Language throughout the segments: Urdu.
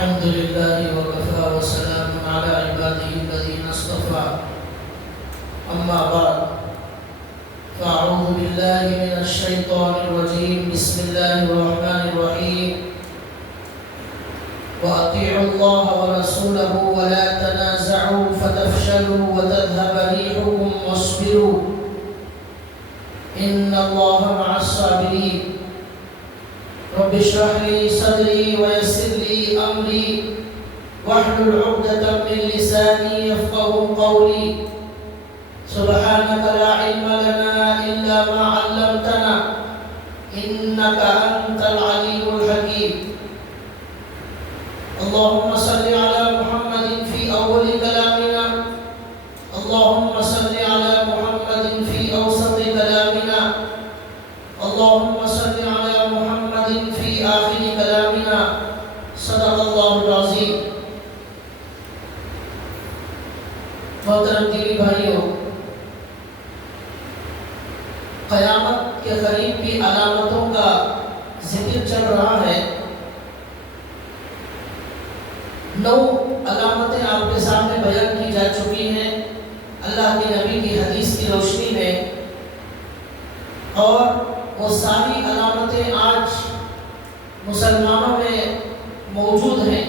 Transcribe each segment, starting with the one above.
الحمد لله وكفى وسلام على عباده الذين اصطفى أما بعد فأعوذ بالله من الشيطان الرجيم بسم الله الرحمن الرحيم وأطيعوا الله ورسوله ولا تنازعوا فتفشلوا وتذهب ريحكم واصبروا إن الله مع الصابرين رب اشرح لي صدري ويسر لي أمري واحلل عقدة من لساني يفقهوا قولي سبحانك لا علم لنا إلا ما علمتنا إنك أنت العليم الحكيم اللهم صل على محمد في أول كلامنا اللهم صل على محمد في أوسط كلامنا اللهم صل على محمد في آخر كلامنا صدق الله العظيم. محترم دینی بھائیوں، قیامت کے قریب کی علامتوں کا ذکر چل رہا ہے. 9 علامتیں آپ کے سامنے بیان کی جا چکی ہیں اللہ کے نبی کی حدیث کی روشنی میں، اور وہ ساری علامتیں آج مسلمانوں میں موجود ہیں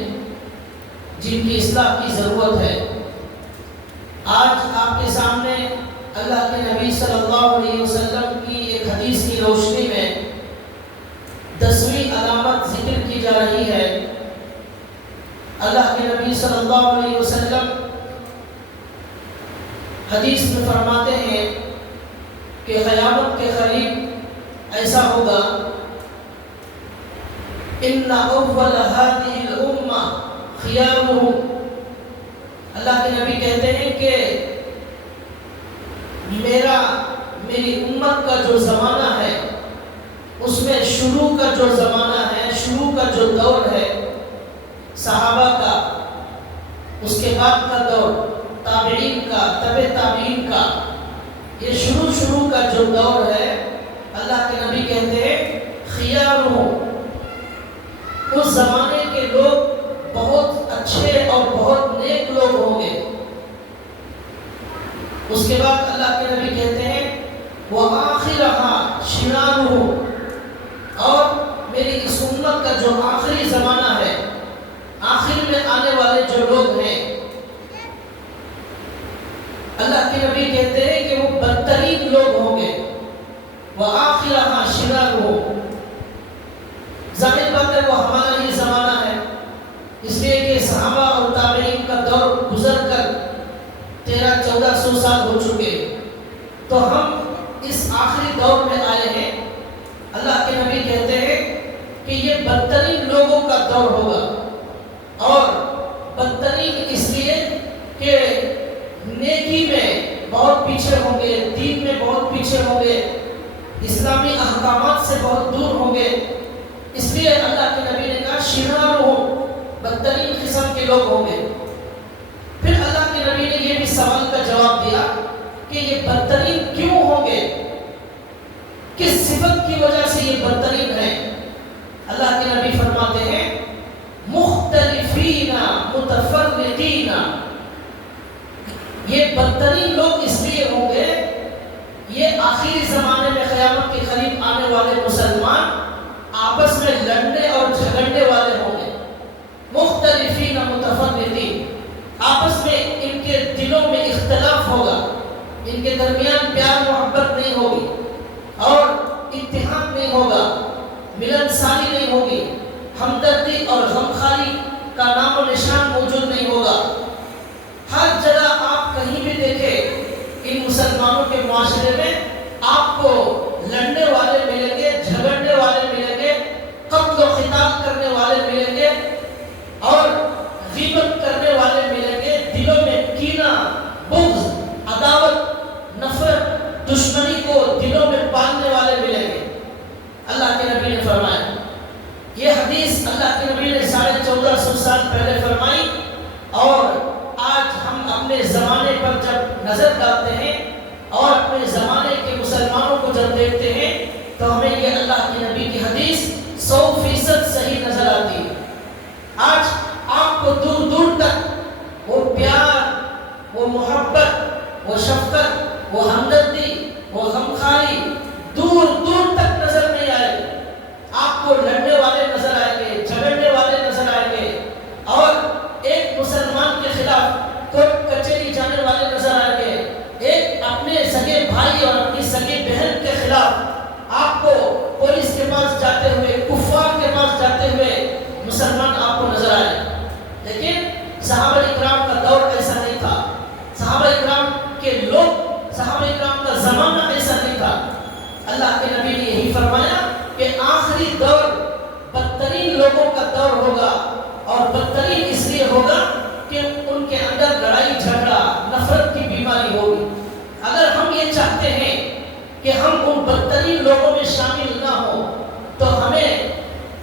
جن کی اصلاح کی ضرورت ہے. آج آپ کے سامنے اللہ کے نبی صلی اللہ علیہ وسلم کی ایک حدیث کی روشنی میں 10ویں علامت ذکر کی جا رہی ہے. اللہ کے نبی صلی اللہ علیہ وسلم حدیث میں فرماتے ہیں کہ قیامت کے قریب ایسا ہوگا ان اول هذه الامه خيارهم. اللہ کے نبی کہتے ہیں کہ میری امت کا جو زمانہ ہے اس میں شروع کا جو زمانہ ہے، شروع کا جو دور ہے صحابہ کا، اس کے بعد کا دور تابعین کا، تبع تابعین کا، یہ شروع کا جو دور ہے اللہ کے نبی کہتے ہیں خیاروں، اس زمانے کے لوگ بہت اچھے اور بہت نیک لوگ ہوں گے. اس کے بعد اللہ کے نبی کہتے ہیں وَآخِرَهَا شِرَارُهُ، اور میری اس امت کا جو آخری زمانہ ہے، آخر میں آنے والے جو لوگ ہیں، اللہ کے نبی کہتے ہیں کہ وہ بدترین لوگ ہوں گے. وَآخِرَهَا شِرَارُهُ، ظاہر بات ہے وہ ہمارا ہی زمانہ ہے، اس لیے کہ صحابہ اور تابعین کا دور گزر کر 1300-1400 سال ہو چکے، تو ہم اس آخری دور میں آئے ہیں. اللہ کے نبی کہتے ہیں کہ یہ بدترین لوگوں کا دور ہوگا، اور بدترین اس لیے کہ نیکی میں بہت پیچھے ہوں گے، دین میں بہت پیچھے ہوں گے، اسلامی احکامات سے بہت دور ہوں گے. اس لیے اللہ کے نبی نے کہا شرار ہو، بدترین قسم کے لوگ ہوں گے. پھر اللہ کے نبی نے یہ بھی سوال کا جواب دیا کہ یہ بدترین کیوں ہوں گے، کس صفت کی وجہ سے یہ بدترین ہیں. اللہ کے نبی فرماتے ہیں مختلفین متفرقین، یہ بدترین لوگ اس لیے ہوں گے، یہ آخری زمانے میں قیامت کے قریب آنے والے مسلمان آپس میں لڑنے اور جھگڑنے والے ہوں گے. مختلفین متفرقین، آپس میں ان کے دلوں میں اختلاف ہوگا، ان کے درمیان پیار محبت نہیں ہوگی، اور اتحاد نہیں ہوگا، ملنساری نہیں ہوگی، ہمدردی اور غمخواری کا نام و نشان موجود نہیں ہوگا. ہر جگہ آپ کہیں بھی دیکھیں ان مسلمانوں کے معاشرے میں آپ کو لڑنے والے ملیں گے، جھگڑنے والے ملیں گے، قتل و قتال کرنے والے ملیں گے، اور غیبت کرنے والے ملیں گے، دلوں میں کینہ، بغض، عداوت، نفرت، دشمنی کو دلوں میں پالنے والے ملیں گے. اللہ کے نبی نے فرمایا، یہ حدیث اللہ کے نبی نے 1450 سال پہلے فرمائی، اور آج ہم اپنے زمانے پر جب نظر ڈالتے ہیں اور اپنے زمانے کے مسلمانوں کو جب دیکھتے ہیں تو ہمیں یہ اللہ کے نبی کی حدیث 100% صحیح نظر آتی ہے. آج لوگوں کا دور ہوگا اور بدترین اس لیے ہوگا کہ ان کے اندر لڑائی جھگڑا نفرت کی بیماری ہوگی۔ اگر ہم یہ چاہتے ہیں کہ ہم ان بدترین لوگوں میں شامل نہ ہوں تو ہمیں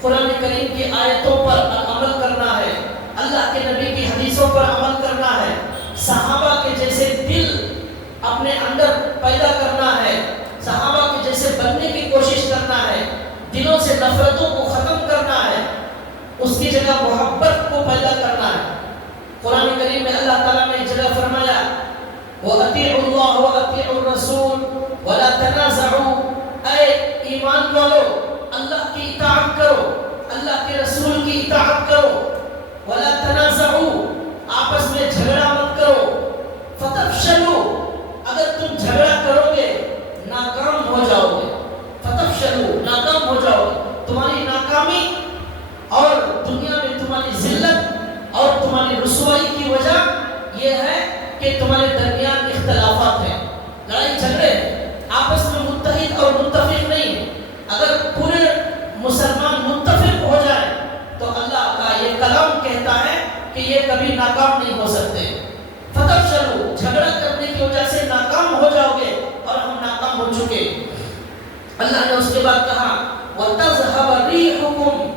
قرآن کریم کی آیتوں پر عمل کرنا ہے، اللہ کے نبی کی حدیثوں پر عمل کرنا ہے، صحابہ کے جیسے دل اپنے اندر پیدا کرنا ہے، صحابہ کے جیسے بننے کی کوشش کرنا ہے، دلوں سے نفرتوں کو ختم کرنا ہے، اس کی جگہ محبت کو پیدا کرنا ہے۔ قرآن کریم میں اللہ تعالیٰ نے ایک جگہ فرمایا وَأَطِيعُوا اللَّهَ وَأَطِيعُوا الرَّسُولَ وَلَا تَنَازَعُوا، اے ایمان والو اللہ کی اطاعت کرو، اللہ کے رسول کی اطاعت کرو، وَلَا تَنَازَعُوا، آپس میں جھگڑا مت کرو، فَتَفْشَلُوا، اگر تم جھگڑا کرو گے ناکام ہو جاؤ گے، فَتَفْشَلُوا، ناکام ہو جاؤ گے، تمہاری ناکامی اور دنیا میں تمہاری ذلت اور تمہاری رسوائی کی وجہ یہ ہے کہ تمہارے درمیان اختلافات ہیں، لڑائی جھگڑے آپس میں متحد اور متفق نہیں ہیں۔ اگر پورے مسلمان متفق ہو جائے تو اللہ کا یہ کلام کہتا ہے کہ یہ کبھی ناکام نہیں ہو سکتے۔ فتفشلوا، جھگڑا کرنے کی وجہ سے ناکام ہو جاؤ گے، اور ہم ناکام ہو چکے۔ اللہ نے اس کے بعد کہا وَتَذْهَبَ رِيحُكُمْ،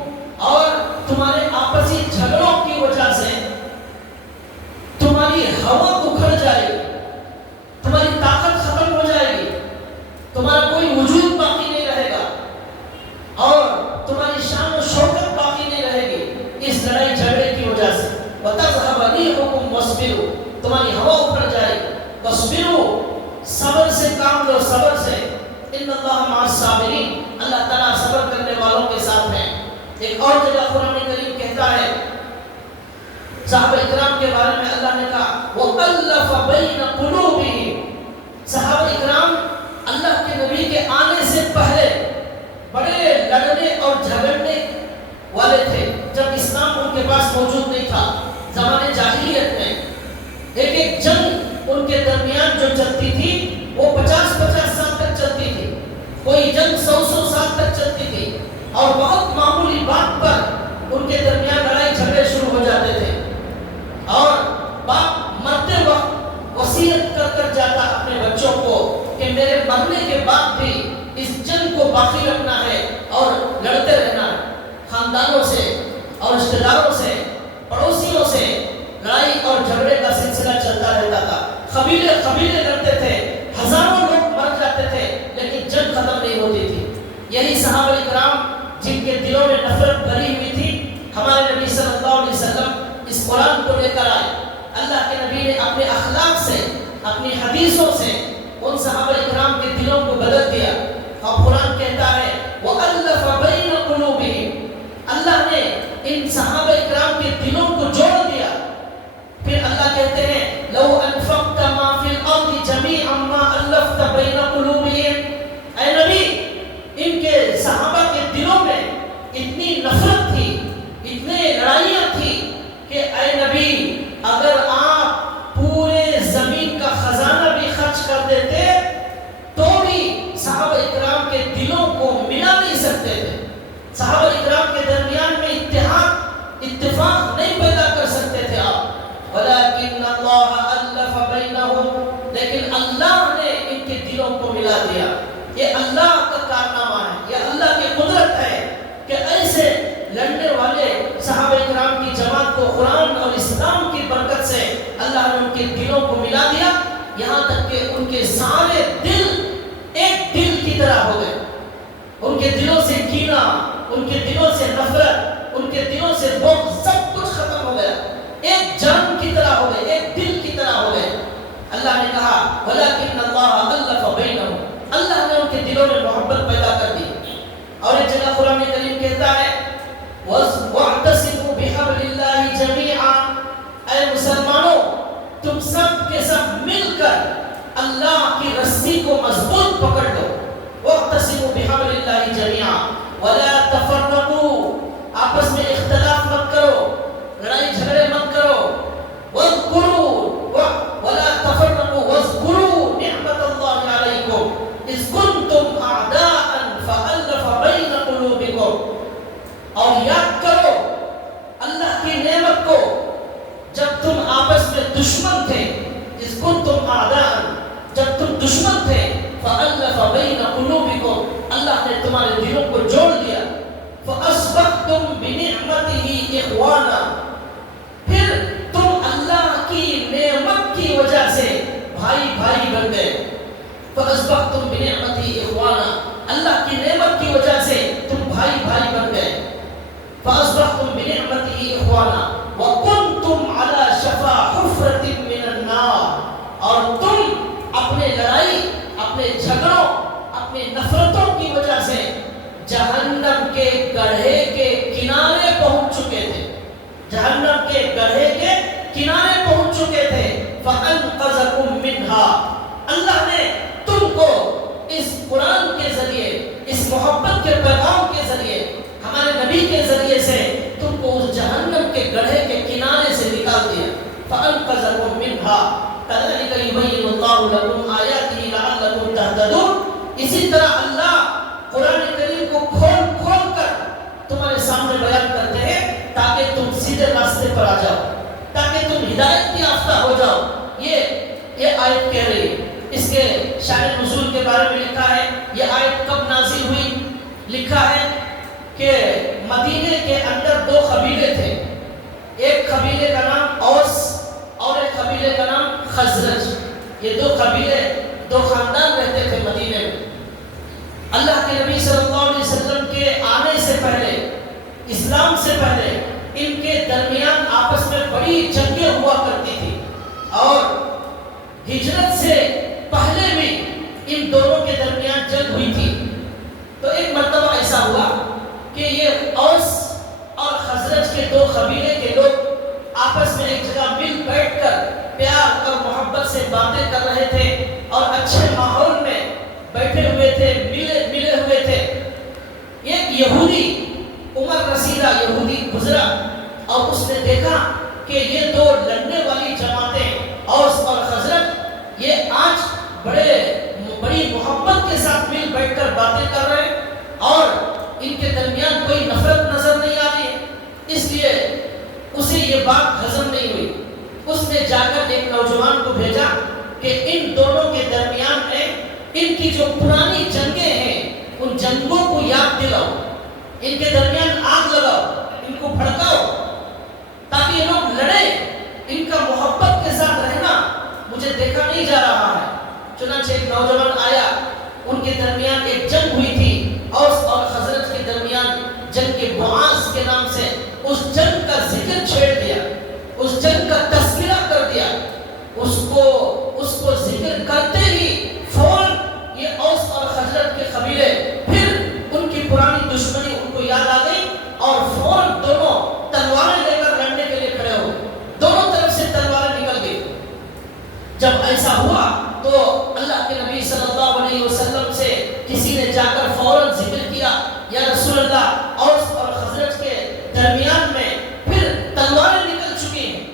اور تمہارے آپسی جھگڑوں کی وجہ سے تمہاری ہوا اکھڑ جائے گی، تمہاری طاقت ختم ہو جائے گی، تمہارا کوئی وجود باقی نہیں رہے گا، اور تمہاری شان و شوکت باقی نہیں رہے گی اس لڑائی جھگڑے کی وجہ سے۔ وَتَذْهَبَ رِيحُكُمْ وَاصْبِرُوا، تمہاری ہوا اکھڑ جائے گی، وَاصْبِرُوا، صبر سے کام لو، صبر سے، ان اللہ مع الصابرین، اللہ تعالیٰ صبر کرنے والوں کے ساتھ ہیں۔ ایک اور جگہ قرآن کریم کہتا ہے صحابہ اکرام کے بارے میں، اللہ نے کہا وَأَلَّفَ بَيْنَ قُلُوبِهِمْ، صحابہ اکرام اللہ کے نبی کے آنے سے پہلے بڑے لڑنے اور جھگڑنے والے تھے، جب اسلام ان کے پاس موجود نہیں تھا۔ زمانے جاہلیت میں ایک ایک جنگ ان کے درمیان جو چلتی تھی وہ 50-50 سال تک چلتی تھی، کوئی جنگ 100 سال تک چلتی تھی، اور بہت معمولی بات پر ان کے درمیان لڑائی جھگڑے شروع ہو جاتے تھے، اور باپ مرتے وقت وصیت کر جاتا اپنے بچوں کو کہ میرے مرنے کے بعد بھی اس جنگ کو باقی رکھنا ہے اور لڑتے رہنا ہے۔ خاندانوں سے اور رشتہ داروں سے، پڑوسیوں سے لڑائی اور جھگڑے کا سلسلہ چلتا رہتا تھا، قبیلے لڑتے تھے، ہزاروں لوگ مر جاتے تھے، لیکن جنگ ختم نہیں ہوتی تھی۔ یہی صحابہ کرام جن کے دلوں میں نفرت بھری ہوئی تھی، ہمارے نبی صلی اللہ علیہ وسلم اس قرآن کو لے کر آئے۔ اللہ کے نبی نے اپنے اخلاق سے، اپنی حدیثوں سے ان صحابہ کرام کے دلوں کو بدل دیا، اور قرآن کہتا ہے وَأَلَّفَ بَيْنَ قُلُوبِهِمْ، اللہ نے ان صحابہ کرام کے دلوں کو جوڑ دیا۔ پھر اللہ کہتے ہیں لَوْ أَنفَقْتَ مَا فِي الْأَرْضِ جَمِيعًا مَا أَلَّفْتَ بَيْنَ قُلُوبِهِمْ، اے نبی ان کے صحابہ کے دلوں میں اتنی نفرت تھی، اتنے لڑائیاں تھی کہ اے نبی اگر آپ پورے زمین کا خزانہ بھی خرچ کر دیتے تو بھی صحابہ اکرام کے دلوں کو ملا نہیں سکتے تھے، صحابہ اکرام کے درمیان میں اتفاق نہیں پیدا کر سکتے تھے آپ۔ وَلَكِنَّ اللَّهَ أَلَّفَ بَيْنَهُمْ، لیکن اللہ نے ان کے دلوں کو ملا دیا۔ یہ اللہ کا کارنامہ ہے، یہ اللہ کی قدرت ہے کہ ایسے لڑنے والے صحابہ کرام کی جماعت کو قرآن اور اسلام کی برکت سے اللہ نے ان کے دلوں کو ملا دیا، یہاں تک کہ ان کے سارے دل ایک دل کی طرح ہو گئے، ان کے دلوں سے کینہ، ان کے دلوں سے نفرت، ان کے دلوں سے بغض، سب کچھ ختم ہو گیا، ایک جان کی طرح ہو گئے، ایک دل کی طرح ہو گئے۔ اللہ نے کہا وَلَكِنَّ اللَّهَ أَلَّفَ بَيْنَهُمْ، اللہ نے ان کے دلوں میں محبت پیدا کر دی۔ اور ایک جگہ قرآن کریم کہتا ہے وَاعْتَصِمُوا بِحَبْلِ اللَّهِ جَمِيعًا، اے مسلمانوں تم سب کے سب مل کر اللہ کی رسی کو مضبوط پکڑ لو۔ وَاعْتَصِمُوا بِحَبْلِ اللَّهِ جَمِيعًا وَلَا تَفَرَّقُوا، آپس میں اختلاف مت کرو، لڑائی جھگڑے مت کرو۔ وَاذْكُرُوا وَلَا تَفَرَّقُوا وَاذْكُرُوا نِعْمَةَ اللَّهِ عَلَيْكُمْ إِذْ كُنْتُمْ أَعْدَاءً فَأَلَّفَ بَيْنَ قُلُوبِكُمْ، اور یاد کرو تمہارے دلوں کو جوڑ دیا. فَأَصْبَحْتُمْ بِنِعْمَتِهِ إِخْوَانًا، پھر تم اللہ کی نعمت کی وجہ سے بھائی بھائی بن گئے. فَأَصْبَحْتُمْ بِنِعْمَتِهِ إِخْوَانًا، اللہ کی نعمت کی وجہ سے تم بھائی بھائی بن گئے. فَأَصْبَحْتُمْ بِنِعْمَتِهِ إِخْوَانًا وَكُنْتُمْ عَلَى شَفَا حُفْرَةٍ مِّنَ النَّارِ، اور تم اپنے لڑائی، اپنے جھگڑوں، اپنی نفرتوں کی وجہ سے جہنم کے گڑھے کے کنارے پہنچ چکے تھے. جہنم کے گڑھے کے کنارے پہنچ چکے تھے. فَأَنْقَذَكُم مِّنْهَا، اللہ نے تم کو اس قرآن کے ذریعے، اس محبت کے پیغام کے ذریعے، ہمارے نبی کے ذریعے سے تم کو اس جہنم کے گڑھے کے کنارے سے نکال دیا. فَأَنْقَذَكُم مِّنْهَا كَذَلِكَ يُبَيِّنُ اللَّهُ لَكُمْ آيَاتِهِ لَعَلَّكُمْ تَهْتَدُونَ. اسی طرح اللہ قرآن کریم کو کھول کھول کر تمہارے سامنے بیان کرتے ہیں تاکہ تم سیدھے راستے پر آ جاؤ، تاکہ تم ہدایت کی یافتہ ہو جاؤ. یہ آیت کہہ رہی ہے. اس کے شان نزول کے بارے میں لکھا ہے. یہ آیت کب نازل ہوئی؟ لکھا ہے کہ مدینے کے اندر دو قبیلے تھے. ایک قبیلے کا نام اوس اور ایک قبیلے کا نام خزرج. یہ دو قبیلے، دو خاندان رہتے تھے مدینے میں. اللہ کے نبی صلی اللہ علیہ وسلم کے آنے سے پہلے، اسلام سے پہلے ان کے درمیان آپس میں بڑی جنگیں ہوا کرتی تھی، اور ہجرت سے پہلے بھی ان دونوں کے درمیان جنگ ہوئی تھی. تو ایک مرتبہ ایسا ہوا کہ یہ اوس اور خزرج کے دو قبیلے کے لوگ آپس میں ایک جگہ مل بیٹھ کر پیار اور محبت سے باتیں کر رہے تھے اور اچھے ماحول میں بیٹھے ہوئے تھے، ملے ہوئے تھے. ایک یہودی، عمر رسیدہ یہودی گزرا اور اس نے دیکھا کہ یہ دو لڑنے والی جماعتیں اوس اور خزرج یہ آج بڑی محبت کے ساتھ مل بیٹھ کر باتیں کر رہے ہیں اور ان کے درمیان کوئی نفرت نظر نہیں آ رہی ہے. اس لیے اسے یہ بات ہضم نہیں ہوئی. اس نے جا کر ایک نوجوان کو بھیجا کہ ان دونوں کے درمیان میں ان کی جو پرانی جنگیں ہیں ان جنگوں کو یاد دلاؤ، ان کے درمیان آگ لگاؤ، ان کو بھڑکاؤ تاکہ یہ لوگ لڑیں. ان کا محبت کے ساتھ رہنا مجھے دیکھا نہیں جا رہا ہے. چنانچہ ایک نوجوان آیا، ان کے درمیان ایک جنگ ہوئی تھی اوس اور خزرج کے درمیان، جنگ کے بعاث کے نام سے. اس جنگ کا ذکر چھیڑ دیا، اس جنگ کا تذکرہ کر دیا. اس کو ذکر کرتے ہی فوراً یہ اوس اور خزرج کے قبیلے پھر ان کی پرانی دشمنی ان کو یاد آ گئی اور فوراً دونوں تلواریں لے کر لڑنے کے لیے کھڑے ہو گئے. دونوں طرف سے تلواریں نکل گئی. جب ایسا ہوا تو اللہ کے نبی صلی اللہ علیہ وسلم سے کسی نے جا کر فوراً ذکر کیا، یا رسول اللہ، اوس اور خزرج کے درمیان میں پھر تلواریں نکل چکی ہیں.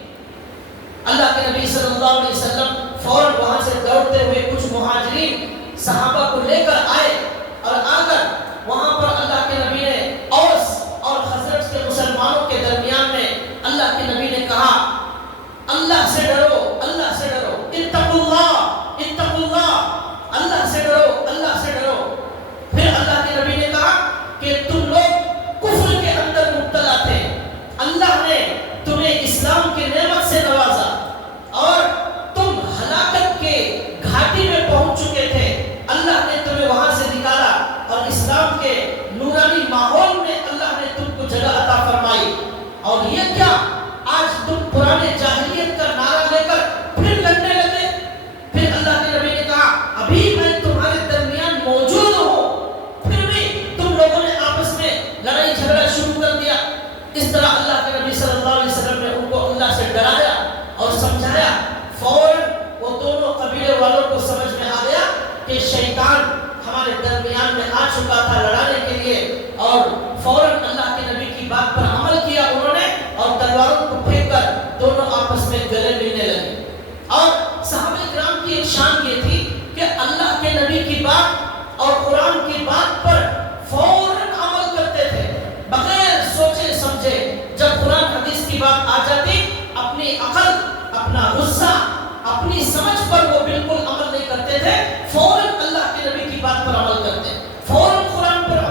اللہ کے نبی صلی اللہ علیہ وسلم فوراً وہاں سے دوڑتے ہوئے کچھ مہاجرین صحابہ کو لے کر آئے اور آ کر وہاں پر اللہ کے نبی نے اوس اور خزرج کے مسلمانوں کے درمیان میں اللہ کے نبی نے کہا اللہ سے ڈرو، اللہ سے ڈرو، اتقوا اللہ، اتقوا اللہ، اللہ سے ڈرو، اللہ سے ڈرو. پھر اللہ کے نبی نے کہا کہ تم لوگ کفر کے اندر مبتلا تھے، اللہ نے تمہیں اسلام کی نعمت سے نوازا اور تم ہلاکت کے گھاٹی میں پہنچ چکے تھے. اللہ نے تمہیں وہاں سے نکالا اور اسلام کے نورانی ماحول میں اللہ نے تم کو جگہ عطا فرمائی. اور یہ کیا آج تم پرانے جاہلیت کا نعرہ لے کر پھر لڑنے لگے؟ پھر اللہ کے نبی نے کہا ابھی میں تمہارے درمیان موجود ہوں، پھر بھی تم لوگوں نے آپس میں لڑائی جھگڑا شروع کر دیا. اس طرح اللہ کے نبی صلی اللہ علیہ وسلم نے ان کو اللہ سے ڈرایا اور سمجھایا. فوراً وہ دونوں قبیلے والوں کو سمجھ میں آ گیا کہ شیطان ہمارے درمیان میں آ چکا تھا لڑانے کے لیے، اور فوراً اللہ کے نبی کی بات پر عمل کیا انہوں نے اور تلواروں کو پھینک کر دونوں آپس میں گلے ملنے لگے. اور صحابہ کرام کی ایک شان یہ تھی کہ اللہ کے نبی کی بات اور قرآن کی بات پر فوراً عمل کرتے تھے بغیر سوچے سمجھے. جب قرآن حدیث کی بات آ جاتی اپنی عقل، اپنا غصہ، اپنی سمجھ پر وہ بالکل عمل نہیں کرتے تھے، فوراً اللہ کے نبی کی بات پر عمل کرتے، فوراً قرآن پر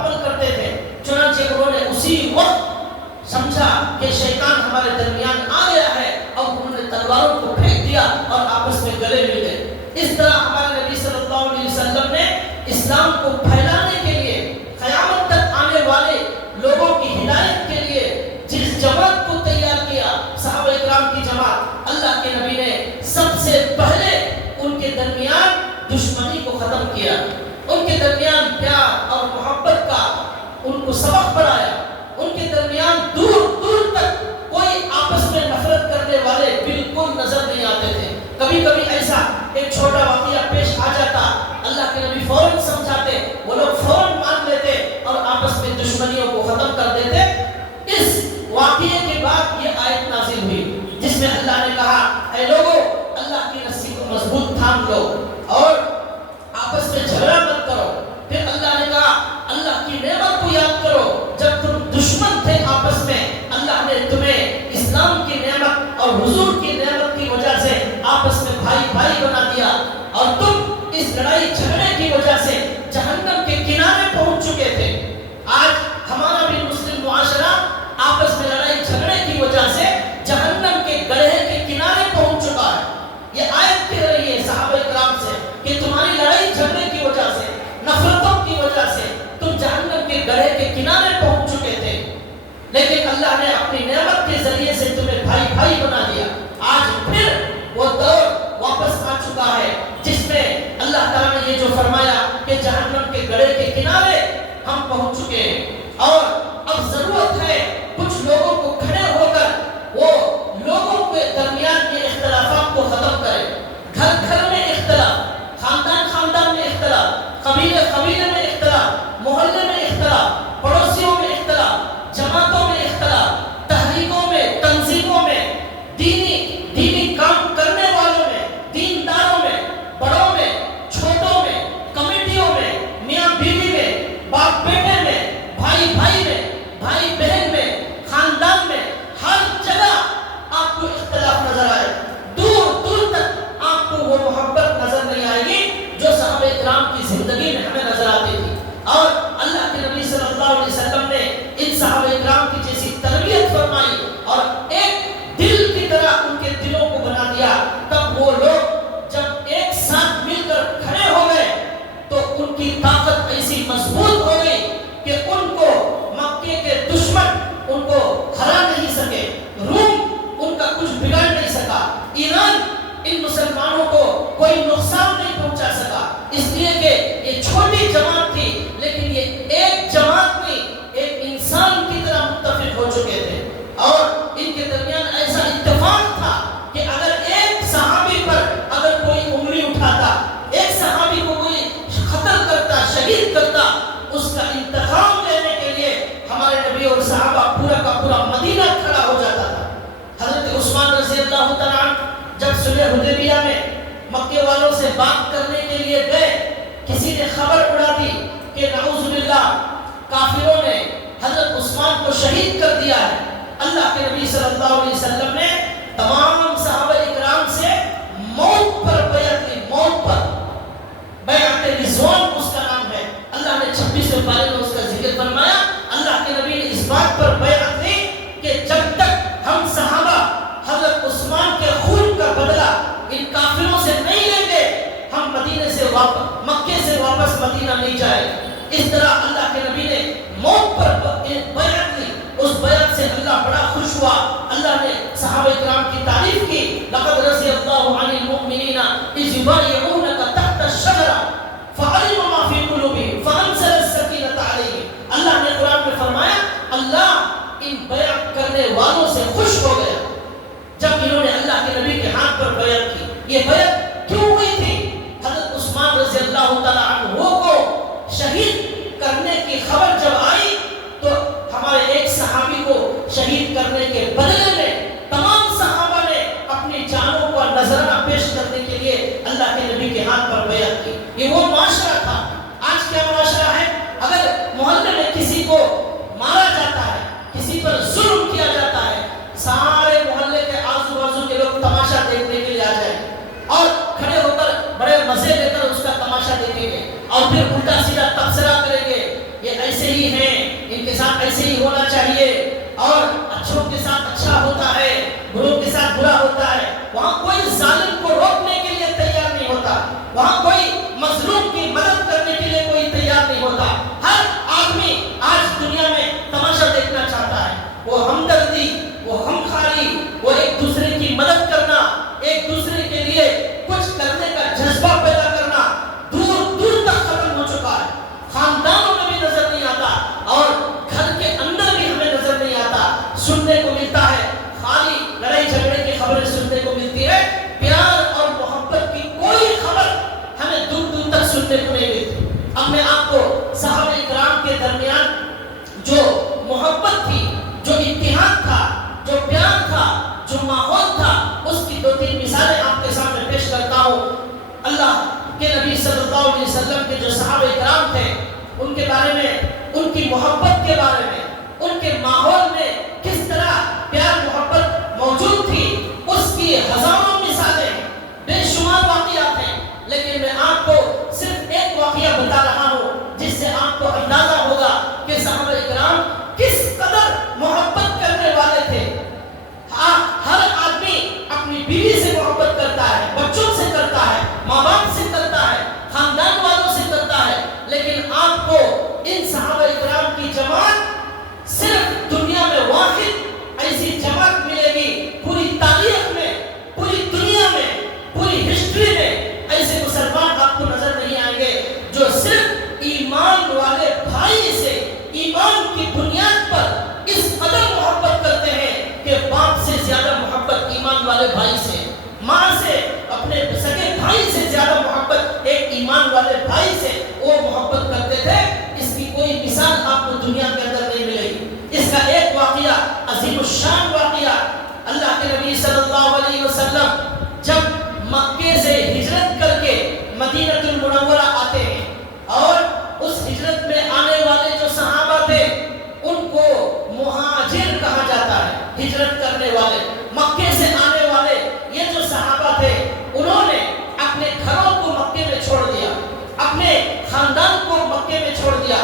کہ شیطان ہمارے درمیان آ گیا ہے، اور انہوں نے تلواروں کو پھینک دیا اور آپس میں گلے مل گئے۔ اس طرح ہمارے نبی صلی اللہ علیہ وسلم نے اسلام کو پھیلانے کے لیے، قیامت تک آنے والے لوگوں کی ہدایت کے لیے جس جماعت کو تیار کیا، صحابہ اکرام کی جماعت، اللہ کے نبی نے سب سے پہلے ان کے درمیان دشمنی کو ختم کیا، ان کے درمیان پیار اور محبت کا ان کو سبق پڑھایا، ان کے درمیان دور دور تک کوئی آپس میں نفرت کرنے والے بالکل نظر نہیں آتے تھے۔ کبھی کبھی ایسا ایک چھوٹا واقعہ پیش آ جاتا، اللہ کے نبی فوراً سمجھاتے، وہ لوگ فوراً مان لیتے اور آپس میں دشمنیوں کو ختم کر دیتے۔ اس واقعے کے بعد یہ آیت نازل ہوئی جس میں اللہ نے کہا، اے لوگو، اللہ کی رسی کو مضبوط تھام لو اور آپس میں جھگڑا مت کرو۔ پھر اللہ نے کہا، اللہ کی نعمت کو یاد کرو، جب تم دشمن تھے آپس میں، اللہ نے تمہیں اسلام کی نعمت اور حضور کی نعمت کی وجہ سے آپس میں بھائی بھائی بنا دیا، اور تم اس لڑائی جھگڑے کی وجہ سے جہنم کے کنارے پہنچ چکے تھے۔ آج ہمارا بھی مسلم معاشرہ آپس میں لڑائی جھگڑے کی وجہ سے جہنم کے گڑھے کے کنارے پہنچ چکا ہے۔ یہ آیت کہہ رہی ہے صحابہ کرام سے کہ تمہاری لڑائی جھگڑے کی وجہ سے، نفرتوں کی وجہ سے تم جہنم کے گڑھے کے کنارے پہنچ چکے تھے، لیکن اللہ نے اپنی نعمت کے ذریعے سے تمہیں بھائی بھائی بنا دیا۔ آج پھر وہ دور واپس آ چکا ہے جس میں اللہ تعالیٰ نے یہ جو فرمایا کہ جہنم کے گڑھے کے کنارے ہم پہنچ چکے ہیں، اور اب ضرورت ہے کچھ لوگوں کو کھڑے ہو کر وہ لوگوں کے درمیان کے اختلافات کو ختم کرے۔ گھر گھر میں اختلاف، خاندان خاندان میں اختلاف، قبیلے قبیلے میں اختلاف، محلے میں اختلاف، پڑوسیوں میں اختلاف، جماعتوں میں اختلاف، تحریکوں میں، تنظیموں میں، دینی کام کرنے والوں میں، دینداروں میں، بڑوں میں، چھوٹوں میں، کمیٹیوں میں، میاں بیوی میں، باپ بیٹے میں، بھائی بھائی میں، بھائی بہن میں، خاندان میں، ہر جگہ آپ کو اختلاف نظر آئے، دور دور تک آپ کو وہ محبت نظر نہیں آئے گی جو صحابہ کرام کی زندگی میں ہمیں نظر آتی تھی۔ اور اللہ کے نبی صلی اللہ علیہ وسلم نے ان صحابہ کرام کی جیسی تربیت فرمائی اور ایک دل کی طرح ان کے دلوں کو بنا دیا، تب وہ لوگ جب ایک ساتھ مل کر کھڑے ہو گئے تو ان کی طاقت ایسی مضبوط ہو گئی کہ ان کو مکے کے دشمن ان کو ہرا نہیں سکے، روم ان کا کچھ بگاڑ نہیں سکا، ایران ان مسلمانوں کو کوئی نقصان نہیں پہنچا سکا، اس لیے کہ یہ چھوٹی جماعت تھی لیکن یہ ایک جماعت میں ایک انسان کی طرح متفق ہو چکے تھے، اور ان کے درمیان ایسا اتفاق تھا کہ اگر ایک صحابی پر اگر کوئی انگلی اٹھاتا، ایک صحابی کو کوئی قتل کرتا، شہید کرتا، اس کا انتقام لینے کے لیے ہمارے نبی اور صحابہ پورا کا پورا مدینہ کھڑا ہو جاتا تھا۔ حضرت عثمان رضی اللہ تعالیٰ عنہ جب صلح حدیبیہ میں مکے والوں سے بات کرنے کے لیے گئے، کسی نے خبر اڑا دی کہ نعوذ باللہ کافروں نے حضرت عثمان کو شہید کر دیا ہے۔ اللہ کے نبی صلی اللہ علیہ وسلم نے تمام صحابہ اکرام سے موت پر بیعت لی، موت پر بیعت رضوان اس کا نام ہے۔ اللہ نے 26ویں پارے میں اس کا ذکر فرمایا، اللہ کے نبی نے اس بات پر بیعت لی کہ جب تک ہم صحابہ حضرت عثمان کے خون کا بدلہ ان کافروں سے نہیں لیں گے، ہم مدینے سے واپس، مکے سے واپس مدینہ نہیں جائے۔ اس طرح اللہ کے نبی نے موت پر بیعت لی، اس بیعت سے اللہ بڑا خوش ہوا۔ اللہ نے صحابہ کرام کی تعریف کی، لقد رضی اللہ عن المؤمنین اذ یبایعونک تحت الشجرہ فعلم ما فی قلوبہم فانزل السکینۃ علیہم۔ اللہ نے قرآن میں فرمایا اللہ ان بیعت کرنے والوں سے خوش ہو گیا جب انہوں نے اللہ کے نبی کے ہاتھ پر بیعت کی۔ یہ بیعت کیوں ہوئی تھی؟ حضرت عثمان رضی اللہ تعالیٰ عنہ کو شہید کرنے کی خبر جب آئی تو ہمارے ایک صحابی کو شہید کرنے کے بدلے میں تمام صحابہ نے اپنی جانوں کو نذرانہ پیش کرنے کے لیے اللہ کے نبی کے ہاتھ پر بیعت کی۔ یہ وہ معاشرہ تھا۔ آج کیا معاشرہ ہے؟ اگر محلے میں کسی کو مارا جاتا ہے، کسی پر ظلم کیا جاتا ہے، سارے محلے کے آزو بازو کے لوگ تماشا دیکھنے کے لیے آ جائیں اور کھڑے ہو کر بڑے مزے لے کر اس کا تماشا دیکھیں گے اور پھر الٹا سیدھا تبصرہ کریں گے، یہ ایسے ہی ہیں، ان کے ساتھ ایسے ہی ہونا چاہیے، اور اچھوں کے ساتھ اچھا ہوتا ہے، بروں کے ساتھ برا ہوتا ہے، وہاں کوئی ظالم کو روکنے کے لیے تیار نہیں ہوتا، وہاں کوئی مظلوم کی مدد کرنے کے لیے کوئی تیار نہیں ہوتا۔ ہر آدمی آج دنیا میں تماشا دیکھنا چاہتا ہے، وہ ہمدردی، وہ ہمخاری، وہ ایک دوسرے کی مدد کرنا، ایک دوسرے کے لیے کچھ کرنے کا جذبہ پیدا کرنا دور دور تک ختم ہو چکا ہے۔ خاندانوں میں بھی نظر نہیں آتا اور گھر کے اندر بھی ہمیں نظر نہیں آتا۔ سننے کو ملتا ہے خالی لڑائی جھگڑے کی خبریں سننے کو ملتی ہے، پیار اور محبت کی کوئی خبر ہمیں دور دور تک سننے کو نہیں ملتی۔ اب میں آپ کو صحابہ اکرام کے درمیان جو محبت تھی، جو اتحاد تھا، جو پیار تھا، جو ماحول تھا، اس کی دو تین مثالیں آپ کے سامنے پیش کرتا ہوں۔ اللہ کے نبی صلی اللہ علیہ وسلم کے جو صحابہ اکرام تھے، ان کے بارے میں، ان کی محبت کے بارے میں، ان کے ماحول میں کس طرح پیار محبت موجود تھی، اس کی ہزاروں مثالیں، بے شمار واقعات ہیں، لیکن میں آپ کو صرف ایک واقعہ بتا رہا ہوں جس سے آپ کو اندازہ ہوگا کہ صحابہ اکرام کس قدر محبت کرنے والے تھے۔ ہر آدمی اپنی بیوی سے محبت کرتا ہے، بچوں سے کرتا ہے، ماں باپ سے کرتا ہے، خاندان والوں سے کرتا ہے، لیکن آپ کو ان صحابہ اکرام کی جماعت صرف دنیا میں واحد ایسی جماعت ملے گی، پوری تاریخ میں، پوری دنیا میں، پوری ہسٹری میں ایسے مسلمان آپ کو نظر نہیں آئیں گے جو صرف ایمان والے بھائی سے ایمان کی بنیاد پر اس قدر محبت کرتے ہیں کہ باپ سے زیادہ محبت ایمان والے بھائی سے، ماں سے، اپنے سگے بھائی سے زیادہ محبت ایک ایمان والے بھائی سے وہ محبت کرتے تھے۔ اس کی کوئی مثال آپ کو دنیا کے اندر نہیں ملے گی۔ اس کا ایک واقعہ، عظیم الشان واقعہ، اللہ کے نبی صلی اللہ علیہ وسلم جب مکے سے ہجرت کر کے مدینہ المنورہ آتے ہیں اور اس ہجرت میں آنے والے جو صحابہ تھے ان کو مہاجر کہا جاتا ہے، ہجرت کرنے والے، مکے سے آنے والے یہ جو صحابہ تھے انہوں نے اپنے گھروں کو مکے میں چھوڑ دیا، اپنے خاندان کو مکے میں چھوڑ دیا،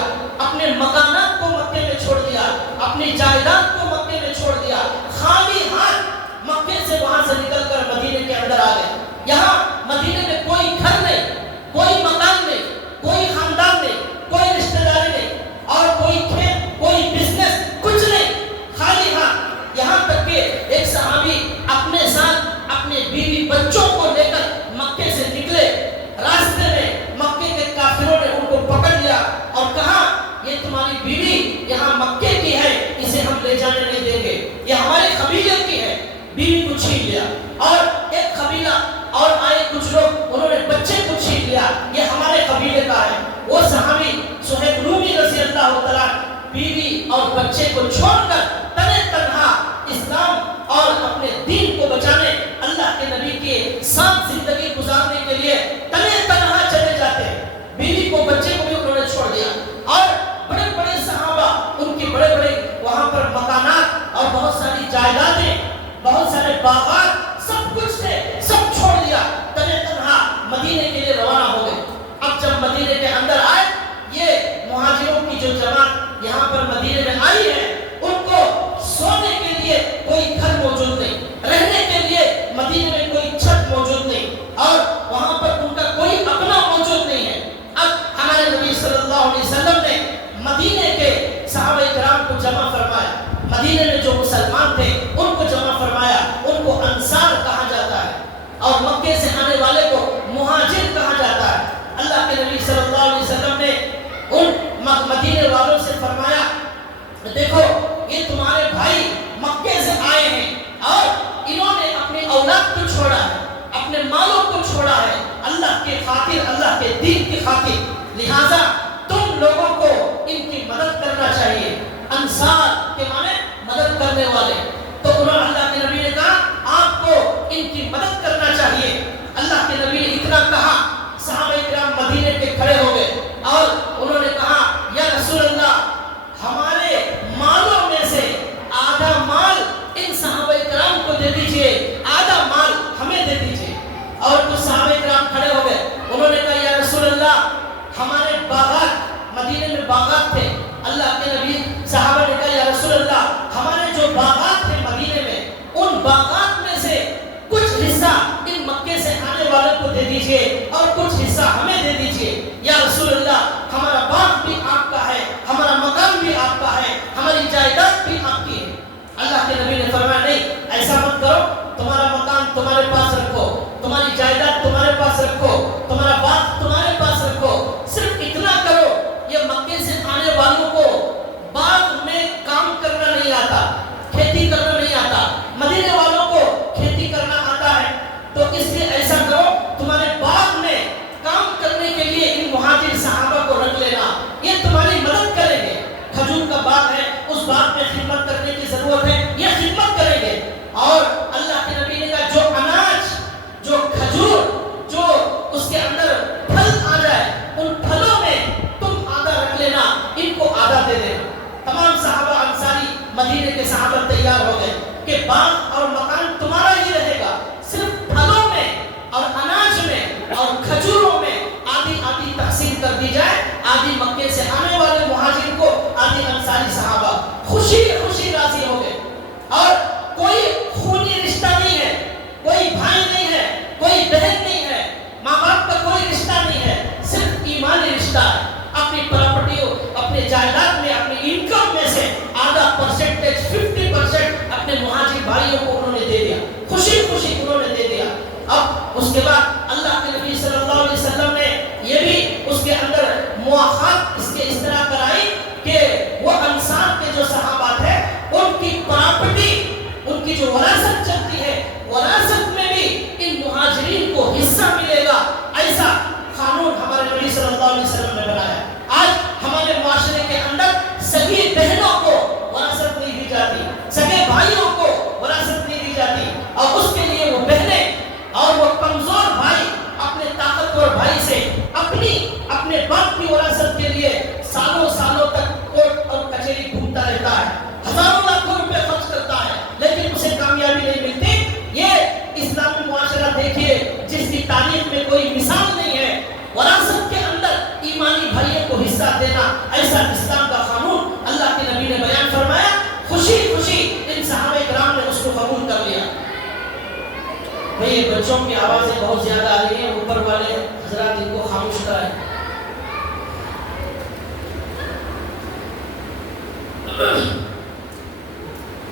اپنے مکانات کو مکے میں چھوڑ دیا، اپنی جائیداد کو مکے میں چھوڑ دیا، خالی ہاتھ مکے سے وہاں سے نکل کر مدینے کے اندر آ گئے۔ یہاں مدینے میں کوئی گھر نہیں، کوئی مکان نہیں، کوئی خاندان نہیں، کوئی رشتہ داری نہیں، اور کوئی کھیت، کوئی بزنس، کچھ نہیں، خالی ہاتھ۔ یہاں تک کہ ایک صحابی اپنے ساتھ اپنے بیوی بچوں کو لے کر مکے سے نکلے، راستے میں مکے کے کافروں نے ان کو پکڑ لیا اور کہا یہ تمہاری بیوی یہاں مکے کی ہے، اسے ہم لے جانے نہیں دیں گے، یہ ہمارے قبیلے کی ہے۔ بیوی کو چھین لیا، اور ایک قبیلہ اور آئے کچھ لوگ، انہوں نے بچے کو چھین لیا، یہ ہمارے قبیلے کا ہے۔ وہ صحابی صہیب رومی رضی اللہ تعالیٰ بیوی اور بچے کو چھوڑ کر تنے تنہا اسلام اور اپنے دین کو بچانے، اللہ کے نبی کے ساتھ زندگی گزارنے کے لیے تنے تنہا چلے جاتے ہیں۔ بیوی کو، بچے کو بھی انہوں نے چھوڑ دیا، اور بڑے بڑے صحابہ، ان کی بڑے بڑے وہاں پر مکانات اور بہت ساری جائیدادیں، بہت سارے باغات، سب کچھ تھے، سب چھوڑ دیا، تنے تنہا مدینے کے لیے روانہ ہو گئے۔ اب جب مدینے کے اندر آئے، یہ مہاجروں کی جو جماعت یہاں پر مدینے میں آئی ہے، ان کو سونے کے لیے کوئی گھر موجود نہیں، رہنے کے لیے مدینے میں کوئی چھت موجود نہیں، اور وہاں پر ان کا کوئی اپنا موجود نہیں ہے۔ اب ہمارے نبی صلی اللہ علیہ وسلم نے مدینے کے صحابہ کرام کو جمع فرمایا، مدینے میں جو مسلمان تھے ان کو جمع فرمایا، ان کو انصار کہا جاتا ہے، اور مکے سے آنے والے کو مہاجر کہا جاتا ہے۔ اللہ کے نبی صلی اللہ علیہ وسلم نے ان مدینے والوں سے فرمایا، دیکھو یہ تمہارے بھائی مکے سے آئے ہیں اور انہوں نے اپنی اولاد کو چھوڑا ہے، اپنے مالوں کو چھوڑا ہے، اللہ کے خاطر، اللہ کے دین کی خاطر، لہٰذا تم لوگوں کو ان کی مدد کرنا چاہیے۔ انصار کے معنی مدد کرنے والے، تو انہوں نے، اللہ کے نبی نے کہا آپ کو ان کی مدد کرنا چاہیے۔ اللہ کے نبی نے اتنا کہا، صحابہ کرام مدینے کے کھڑے ہو گئے اور انہوں نے کہا یا رسول اللہ، ہمارے مالوں میں سے آدھا مال ان صحابہ کرام کو دے دیجئے، آدھا مال ہمیں دے دیجئے۔ اور کچھ صحابہ کرام کھڑے ہو گئے، انہوں نے کہا یا رسول اللہ، ہمارے اس بات میں خدمت کرنے کی ضرورت ہے، یہ خدمت کریں گے۔ اور اللہ کے نبی نے کہا جو اناج، جو کھجور، جو اس کے اندر پھل آ جائے، ان پھلوں میں تم آدھا رکھ لینا، ان کو آدھا دے دینا۔ تمام صحابہ انصاری مدینے کے صحابہ تیار ہو گئے کہ باغ اور مکان تمہارا ہی رہے گا، صرف پھلوں میں اور اناج میں اور کھجوروں میں آدھی آدھی تقسیم کر دی جائے، آدھی مکے سے آنے والے مہاجرین کو، آدھی انصاری صحابہ۔ خوشی خوشی راضی ہو گئے، اور کوئی خونی رشتہ نہیں ہے، کوئی بھائی نہیں ہے، کوئی بہن نہیں ہے، ماں باپ کا کوئی رشتہ نہیں ہے، صرف ایمانی رشتہ ہے۔ اپنی پراپرٹیوں، اپنے جائیداد میں، اپنی انکم میں سے آدھا پرسنٹیج 50% اپنے مہاجر بھائیوں کو انہوں نے دے دیا، خوشی خوشی انہوں نے دے دیا۔ اب اس کے بعد اللہ کے نبی صلی اللہ علیہ وسلم نے یہ بھی اس کے اندر مواخات اس طرح کرائی کہ وہ انصار کے جو صحابہ تھے، ان کی پراپرٹی، ان کی جو وراثت چلتی ہے، وراثت میں بھی ان مہاجرین کو حصہ ملے گا، ایسا قانون ہمارے نبی صلی اللہ علیہ وسلم نے بنایا۔ آج ہمارے معاشرے کے اندر سگی بہنوں کو وراثت نہیں دی جاتی، سگے بھائیوں کو وراثت نہیں دی جاتی، اور اس کے لیے وہ بہنیں اور وہ کمزور بھائی اپنے طاقتور بھائی سے اپنے باپ کی وراثت کے لیے سالوں سالوں تک کورٹ اور کچہری گھومتا رہتا ہے، ہزاروں لاکھوں روپے خرچ کرتا ہے، لیکن اسے کامیابی نہیں ملتی۔ یہ اسلامی معاشرہ دیکھیے جس کی تاریخ میں کوئی مثال نہیں ہے، وراثت کے اندر ایمانی بھائیوں کو حصہ دینا، ایسا اسلام کا قانون اللہ کے نبی نے بیان فرمایا۔ خوشی خوشی ان صحابہ کرام نے اس کو قبول کر لیا۔ بھئی بچوں کی آوازیں بہت زیادہ آ رہی ہیں، اوپر والے حضرات ان کو خاموش کرائیں۔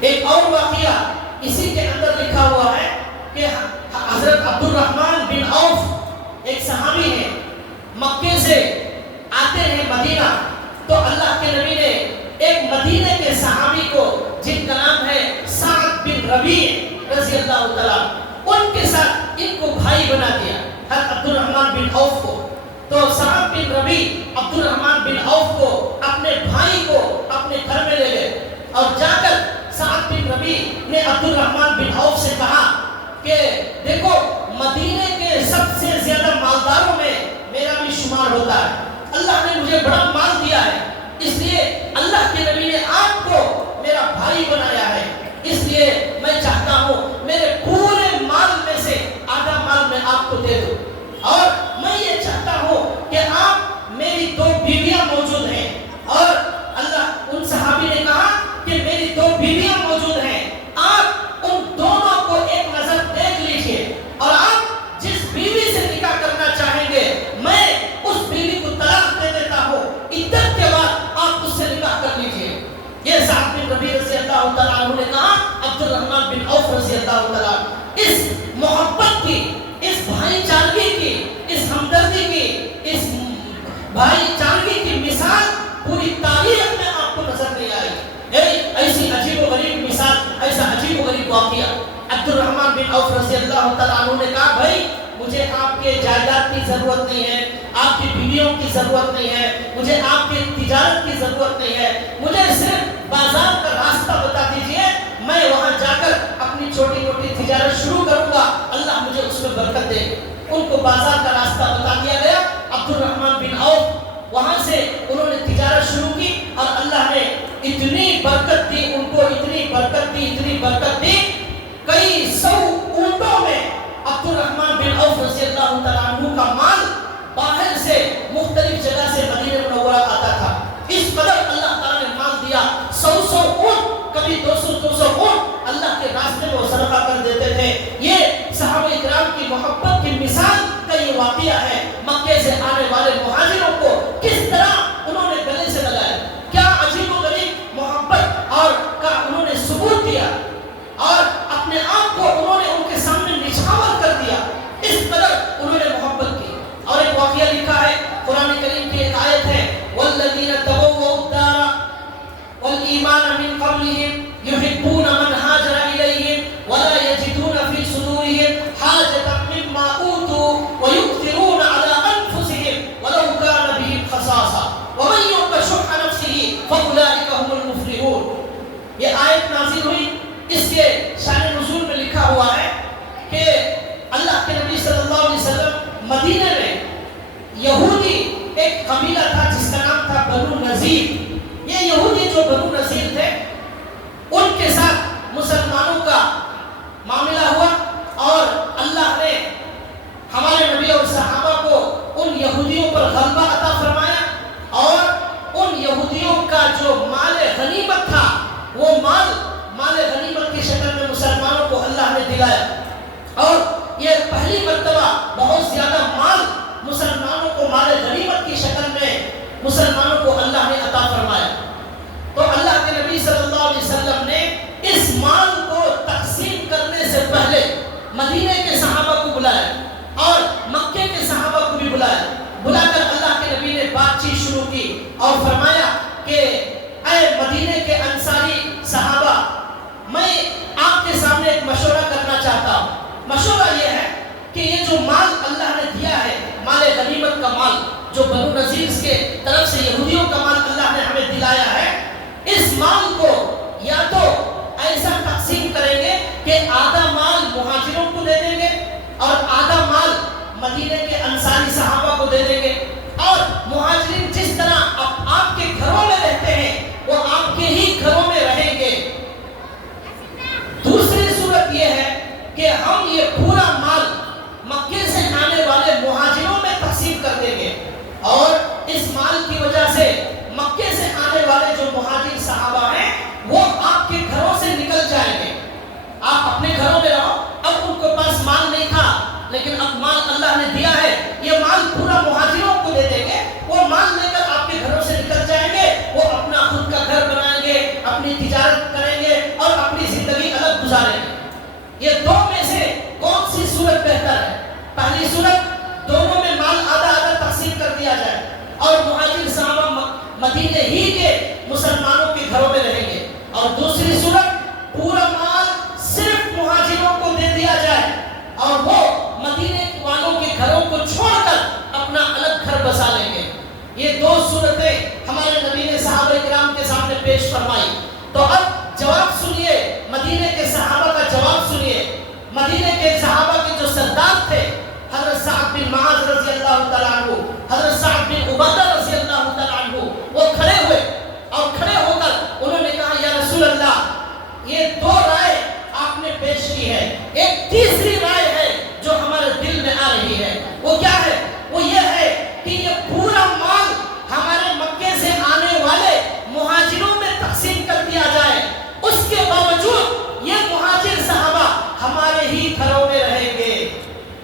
ایک اور واقعہ اسی کے اندر لکھا ہوا ہے کہ حضرت عبد الرحمن بن عوف ایک صحابی ہیں، مکے سے آتے ہیں مدینہ، تو اللہ کے نبی نے ایک مدینے کے صحابی کو جن کا نام ہے سعد بن ربیع رضی اللہ تعالیٰ، ان کے ساتھ ان کو بھائی بنا دیا، حضرت عبد الرحمن بن عوف کو۔ تو سعد بن ربیع عبد الرحمن بن عوف کو، اپنے بھائی کو اپنے گھر میں لے گئے، اور جا کر سعد بن ربیع نے عبد الرحمن بن عوف سے کہا کہ دیکھو مدینے کے سب سے زیادہ مالداروں میں میرا بھی شمار ہوتا ہے، اللہ نے مجھے بڑا مال دیا ہے، اس لیے اللہ کے نبی نے آپ کو میرا بھائی بنایا ہے، اس لیے میں چاہتا ہوں میرے پورے مال میں سے آدھا مال میں آپ کو دے دوں، اور میں یہ چاہتا ہوں کہ آپ، میری 2 بیویاں موجود ہیں، اور اللہ ان صحابی نے کہا کہ میری 2 بیویاں موجود ہیں، آپ ان دونوں کو ایک نظر دیکھ لیجئے، اور آپ جس بیوی سے نکاح کرنا چاہیں گے میں اس بیوی کو طلاق دے دیتا ہوں، عدت کے بعد آپ اس سے نکاح کر لیجئے۔ یہ سعد بن ربیع رضی اللہ تعالیٰ عنہ نے کہا، عبد الرحمن بن عوف رضی اللہ تعالیٰ، اس محبت کی، اس بھائی چارگی کی، اس ہمدردی کی، اس بھائی چارگی کی مثال پوری تاریخ میں آپ کو نظر نہیں آئی۔ ایسی عجیب و غریب مثال، ایسا عجیب و غریب واقعہ۔ عبد الرحمن بن عوف رضی اللہ تعالیٰ عنہ نے کہا، بھائی مجھے آپ کے جائیداد کی ضرورت نہیں ہے، آپ کی بیویوں کی ضرورت نہیں ہے، مجھے آپ کی تجارت کی ضرورت نہیں ہے، مجھے صرف بازار کا راستہ بتا دیجئے، میں وہاں جا کر اپنی چھوٹی موٹی تجارت شروع کروں گا، اللہ مجھے اس میں برکت دے۔ ان کو بازار کا راستہ بتا دیا گیا، عبد الرحمن بن عوف وہاں سے انہوں نے تجارت شروع کی، اور اللہ نے اتنی برکت دی ان کو، اتنی برکت دی، اتنی برکت دی، کئی 100 اونٹوں میں عبد الرحمن بن عوف رضی اللہ تعالیٰ عنہ کا مال باہر سے مختلف جگہ سے مدینہ منورہ آتا تھا۔ اس قدر اللہ تعالیٰ نے مال دیا، 100 اونٹ، کبھی 200 اونٹ اللہ کے راستے میں وہ صدقہ کر دیتے تھے۔ یہ صحابہ کرام کی محبت کی مثال کا یہ واقعہ ہے، مکے سے آنے والے مہاجروں کو کس طرح انہوں نے گلے سے لگایا، کیا عجیب و غریب محبت اور کا انہوں نے ثبوت دیا، اور اپنے آپ کو انہوں نے ان کے سامنے نچھاور کر دیا، اس قدر انہوں نے محبت کی۔ اور ایک واقعہ لکھا ہے قرآن کریم کی ایک آیت ہے، والذین تبوؤا الدار والایمان من قبلہم یحبون من ہاجر الیہم ولا یجدون فی صدورہم حاجۃ مما اوتوا ویؤثرون علی انفسہم ولو کان بہم خصاصہ ومن یوق شح نفسہ فاولئک هم المفلحون۔ جو بنو نذیر کے طرف سے یہودیوں کا مال اللہ نے ہمیں دلایا ہے، اس مال کو یا تو ایسا تقسیم کریں گے کہ آدھا مال مہاجروں کو دے دیں گے اور آدھا مال مدینے کے انصاری صحابہ کو دے دیں گے، اور مہاجرین جس طرح آپ کے گھروں میں رہتے ہیں وہ آپ کے ہی گھروں میں رہیں گے۔ دوسری صورت یہ ہے کہ ہم یہ پورا مال مکے سے آنے والے مہاجروں میں تقسیم کر دیں گے، اور اس مال کی وجہ سے مکے سے آنے والے جو مہاجر صحابہ ہیں وہ آپ کے گھروں سے نکل جائیں گے۔ آپ اپنے گھروں میں رہو، اب ان کے پاس مال نہیں تھا لیکن اب مال اللہ نے دیا ہے، یہ مال پورا مہاجروں کو دے دیں گے، وہ مال لے کر آپ کے گھروں سے نکل جائیں گے، وہ اپنا خود کا گھر بنائیں گے، اپنی تجارت کریں گے اور اپنی زندگی الگ گزاریں گے۔ یہ دو میں سے کون سی صورت بہتر ہے؟ پہلی صورت دونوں میں مال آدھا آدھا تقسیم کر دیا جائے اور مہاجر صحابہ مدینے ہی کے مسلمانوں کے گھروں میں رہیں گے، اور دوسری صورت پورا مال صرف مہاجروں کو دے دیا جائے اور وہ مدینے والوں کے گھروں کو چھوڑ کر اپنا الگ گھر بسا لیں گے۔ یہ دو صورتیں ہمارے نبی نے صحابہ کرام کے سامنے پیش فرمائی۔ تو اب جواب سنیے، مدینے کے صحابہ کا جواب سنیے۔ مدینے کے صحابہ کے جو سردار تھے، حضرت سعد بن معاذ رضی اللہ تعالیٰ عنہ، حضرت سعد بن عبادہ رضی اللہ تعالیٰ عنہ، وہ کھڑے ہوئے اور کھڑے ہو کر انہوں نے کہا یا رسول اللہ، یہ دو رائے آپ نے پیش کی ہے، ایک تیسری رائے ہے جو ہمارے دل میں آ رہی ہے، وہ کیا ہے؟ وہ یہ ہے کہ یہ پورا مال ہمارے مکے سے آنے والے مہاجروں میں تقسیم کر دیا جائے، اس کے باوجود یہ مہاجر صحابہ ہمارے ہی گھروں میں رہیں گے۔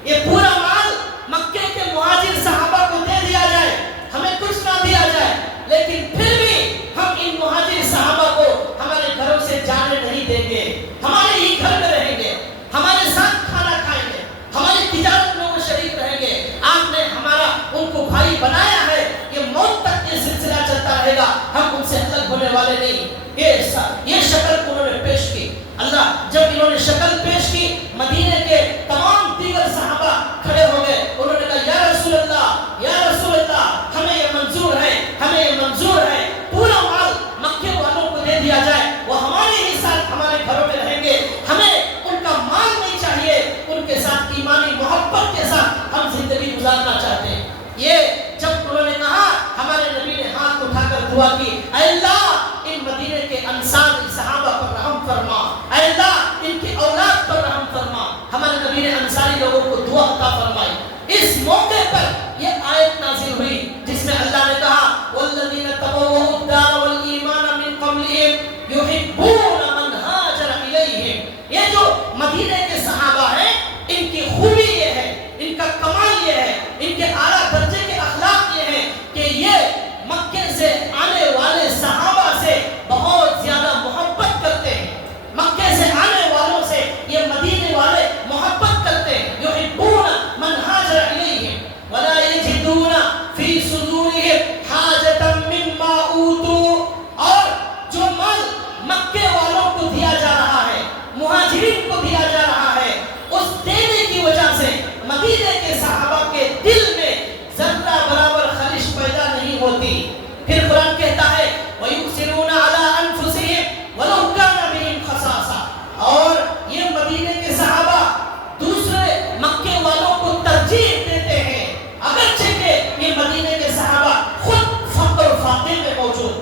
یہ پورا مال مکے کے مہاجر صحابہ کو دے دیا جائے، ہمیں کچھ نہ دیا جائے، لیکن پھر بھی ہم ان مہاجر صحابہ کو ہمارے گھروں سے جانے نہیں دیں گے، ہمارے ہی گھر میں رہیں گے، ہمارے ساتھ کھانا کھائیں گے، ہماری تجارت میں وہ شریک رہیں گے۔ آپ نے ہمارا ان کو بھائی بنایا ہے، یہ موت تک یہ سلسلہ چلتا رہے گا، ہم ان سے الگ ہونے والے نہیں۔ یہ شکل انہوں نے پیش کی۔ اللہ جب انہوں نے شکل پیش کی، مدینے کے تمام دیگر صحابہ کھڑے ہو گئے، انہوں نے کہا یا رسول اللہ، یا رسول اللہ، ہمیں یہ منظور ہے، ہمیں یہ منظور ہے، پورا مال مکے والوں کو دے دیا جائے، وہ ہمارے ہی ساتھ ہمارے گھروں میں رہیں گے، ہمیں ان کا مال نہیں چاہیے، ان کے ساتھ ایمانی محبت کے ساتھ ہم زندگی گزارنا چاہتے ہیں۔ یہ جب انہوں نے کہا، ہمارے نبی نے ہاتھ اٹھا کر دعا کی، اے اللہ ان مدینے کے انصاری صحابہ پر رحم فرما، اے اللہ ان کی اولاد پر رحم فرما۔ ہمارے نبی نے انصاری لوگوں کو دعا عطا فرمائی۔ اس موقع پر یہ آیت نازل ہوئی جس میں اللہ نے کہا والذین تبوؤوا الدار والایمان من قبلہم یحبون من ہاجر الیہم۔ یہ جو مدینے کے صحابہ ہیں، ان کی خوبی یہ ہے، ان کا کمال یہ ہے، ان کے اعلیٰ درجے کے اخلاق یہ ہیں کہ یہ مکے سے آنے والے صحابہ سے بہت زیادہ محبت کرتے ہیں۔ مکے سے آنے والوں سے یہ مدینے والے محبت کرتے ہیں۔ یحبون من ہاجر الیہم ولا یجدون فی صدورہم حاجۃ مما اوتوا۔ اور جو مال مکے والوں کو دیا جا رہا ہے، مہاجرین کو دیا جا رہا ہے، اس دینے کی وجہ سے مدینے کے صحابہ کے دل میں ذرہ برابر خلش پیدا نہیں ہوتی۔ پھر قرآن کہتا ہے وَيُؤْثِرُونَ عَلَىٰ أَنفُسِهِمْ وَلَوْ كَانَ بِهِمْ خَصَاصَةٌ۔ اور یہ مدینے کے صحابہ دوسرے مکے والوں کو ترجیح دیتے ہیں، اگرچہ کہ یہ مدینے کے صحابہ خود فقر و فاقے میں موجود،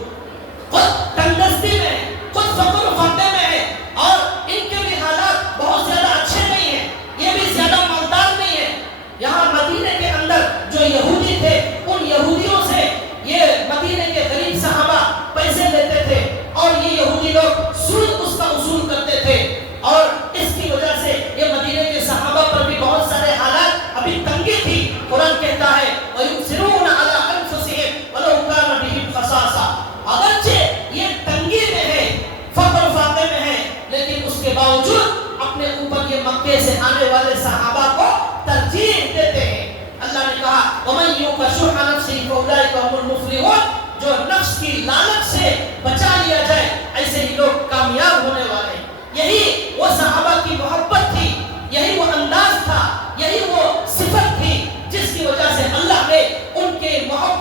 خود تنگدستی میں، خود فقر و فاقے میں ہے، اور ان کے بھی حالات بہت زیادہ اچھے نہیں ہیں، یہ بھی زیادہ مالدار نہیں ہے۔ یہاں مدینے کے اندر جو یہودی تھے، ان یہودیوں سے یہ مدینے کے غریب صحابہ پیسے لیتے تھے، اور یہ یہودی لوگ سود اس کا اصول کرتے تھے، اور اس کی وجہ سے یہ مدینے کے صحابہ پر بھی بہت سارے حالات ابھی تنگی تھی۔ قرآن کہتا ہے وَيُؤْثِرُونَ عَلَىٰ أَنفُسِهِمْ وَلَوْ كَانَ بِهِمْ خَصَاصَةٌ۔ اگرچہ یہ تنگی میں ہے، فقر فاقے میں ہے، لیکن اس کے باوجود اپنے اوپر یہ مکے سے آنے والے صحابہ کو ترجیح دیتے ہیں۔ اللہ نے کہا وَمَن يُوقَ شُحَّ نَفْسِهِ فَأُولَٰئِكَ هُمُ الْمُفْلِحُونَ۔ جو نفس کی لالچ سے بچا لیا جائے، ایسے ہی لوگ کامیاب ہونے والے ہیں۔ یہی وہ صحابہ کی محبت تھی، یہی وہ انداز تھا، یہی وہ صفت تھی جس کی وجہ سے اللہ نے ان کے محبت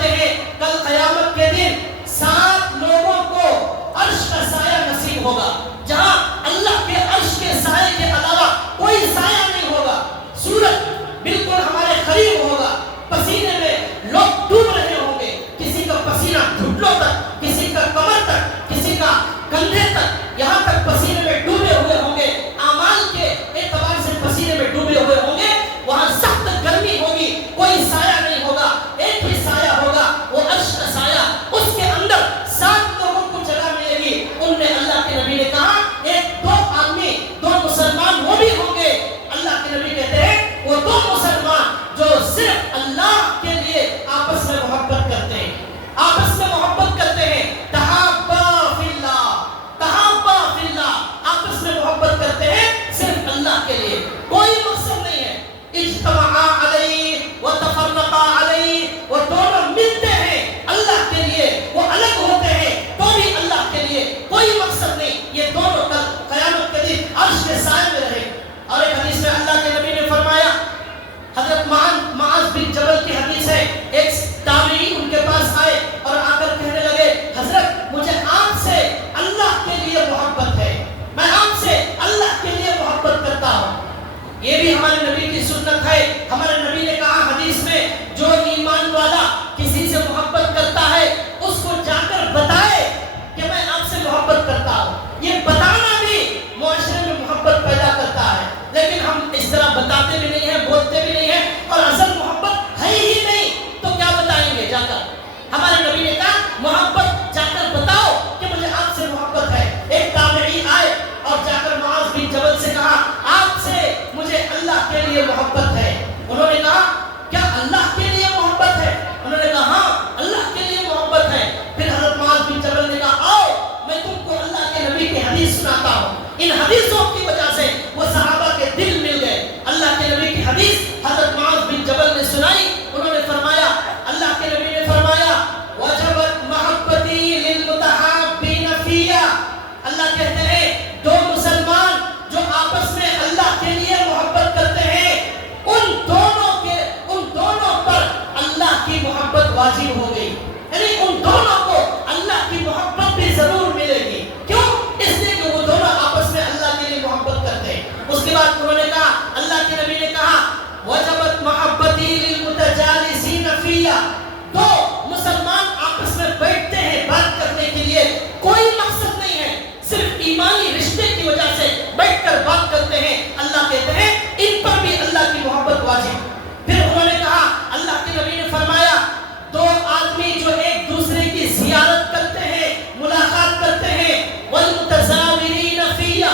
فرماتے ہیں کل قیامت کے دن 7 لوگوں کو عرش کا سایہ نصیب ہوگا، جہاں اللہ کے عرش کے سائے کے علاوہ کوئی سایہ نہیں ہوگا، سورج بالکل ہمارے قریب ہوگا، پسینے میں لوگ ڈوب رہے ہوں گے، کسی کا پسینہ گھٹنوں تک، کسی کا کمر تک، کسی کا کندھے تک، یہاں تک پسینے میں ڈوبے ہوئے ہوں گے، اعمال کے اعتبار سے پسینے میں ڈوبے ہوئے ہوں گے، وہاں سخت گرمی ہوگی، کوئی سایہ نہیں ہوگا، ایک ہی سایہ ہوگا، وہ عرش کا سایہ، اس کے اندر 7 لوگوں کو جگہ ملے گی۔ ان میں اللہ کے نبی نے کہا ایک 2 آدمی، 2 مسلمان وہ بھی ہوں گے، اللہ کے نبی کہتے ہیں وہ 2 مسلمان جو صرف اللہ کے لیے آپس میں محبت کرتے ہیں، آپس میں محبت کرتے ہیں، تحابا فی اللہ، تحابا فی اللہ، آپس میں محبت کرتے ہیں صرف اللہ کے لیے، کوئی مقصد نہیں ہے، اجتماع علیہ وتفرقا علیہ، وہ دونوں ملتے ہیں اللہ کے لیے، وہ الگ ہوتے ہیں تو بھی اللہ کے لیے، کوئی مقصد نہیں، یہ دونوں کل قیامت کے دن عرش کے سائے میں رہے۔ اور ایک حدیث میں اللہ کے نبی نے فرمایا، حضرت معاذ بن جبل کی حدیث ہے، ایک تابعی ان کے پاس آئے اور آ کر کہنے لگے حضرت مجھے آپ سے اللہ کے لیے محبت ہے، میں آپ سے اللہ کے لیے محبت کرتا ہوں۔ یہ بھی ہمارے نبی کی سنت ہے، ہمارے نبی نے کہا حدیث میں جو ایمان والا کسی سے محبت کرتا ہے اس کو جا کر بتائے کہ میں آپ سے محبت کرتا ہوں۔ یہ بتانا بھی معاشرے میں محبت پیدا کرتا ہے، لیکن ہم اس طرح بتاتے بھی نہیں ہیں، بولتے بھی نہیں ہیں، اور اصل محبت ہے ہی نہیں تو کیا بتائیں گے جا کر۔ ہمارے نبی نے کہا محبت جا کر بتاؤ کہ مجھے آپ سے محبت ہے۔ ایک تابعی آئے اور جا کر معاذ بن جبل سے کہا آپ سے مجھے اللہ کے لیے محبت ہے۔ انہوں نے کہا کیا اللہ کے لیے محبت ہے؟ انہوں نے کہا ہاں اللہ کے لیے محبت ہے۔ پھر حضرت معاذ بن جبل نے کہا آؤ میں تم کو اللہ کے نبی کی حدیث سناتا ہوں۔ ان حدیثوں کی وجہ سے وہ صحابہ کے دل مل گئے۔ اللہ کے نبی کی حدیث حضرت معاذ بن جبل نے سنائی، انہوں نے فرمایا، اللہ کے نبی نے فرمایا وجبت محبتی للمتحابین فیہ، اللہ کہتے ہیں 2 مسلمان جو آپس میں اللہ کے لیے محبت کرتے ہیں ان دونوں پر اللہ کی محبت واجب ہو گئی، یعنی ان دونوں کو اللہ کی محبت بھی ضرور ملے گی۔ کیوں؟ اس لیے کہ وہ دونوں آپس میں اللہ کے لیے محبت کرتے ہیں۔ اس کے بعد انہوں نے کہا، اللہ کے نبی نے کہا وجبت محبتی للمتجالسین فیہ، 2 مسلمان آپس میں بیٹھتے ہیں بات کرنے کے لیے، کوئی مقصد نہیں ہے، صرف ایمانی رشتے کی وجہ سے بیٹھ کر بات کرتے ہیں، اللہ کہتے ہیں ان پر بھی اللہ کی محبت واجب۔ پھر انہوں نے کہا، اللہ کے نبی نے فرمایا 2 آدمی جو ایک دوسرے کی زیارت کرتے ہیں، ملاقات کرتے ہیں، والمتزاورین فیہ،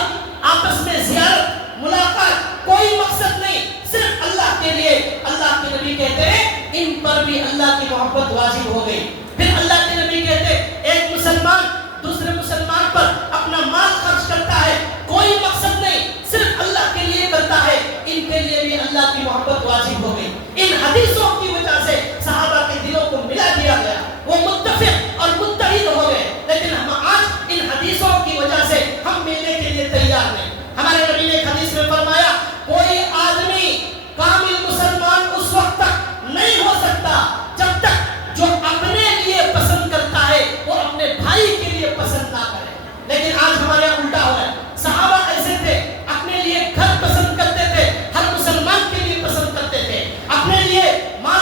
آپس میں زیارت ملاقات کوئی مقصد نہیں، صرف اللہ کے لیے، اللہ کے نبی کہتے ہیں ان پر بھی اللہ کی محبت واجب ہو گئی۔ پھر اللہ کے نبی کہتے ہیں ایک مسلمان دوسرے مسلمان پر اپنا مال خرچ کرتا ہے، کوئی مقصد نہیں، صرف اللہ کے لیے کرتا ہے، ان کے لیے بھی اللہ کی محبت واجب ہو گئی۔ ان حدیثوں کی وجہ سے صحابہ کے دلوں کو ملا دیا گیا، وہ متفق اور متحد ہو گئے، لیکن ہم آج ان حدیثوں کی وجہ سے ہم ملنے کے لیے تیار نہیں۔ ہمارے نبی نے حدیث میں فرمایا کوئی آدمی کامل مسلمان اس وقت تک نہیں ہو سکتا جب تک جو اپنے لیے پسند کرتا ہے وہ اپنے بھائی کے لیے پسند نہ کرے۔ لیکن آج ہمارے یہاں الٹا ہو رہا ہے، صحابہ ایسے تھے، اپنے لیے گھر پسند کرتے تھے، ہر مسلمان کے لیے پسند کرتے تھے، اپنے لیے مال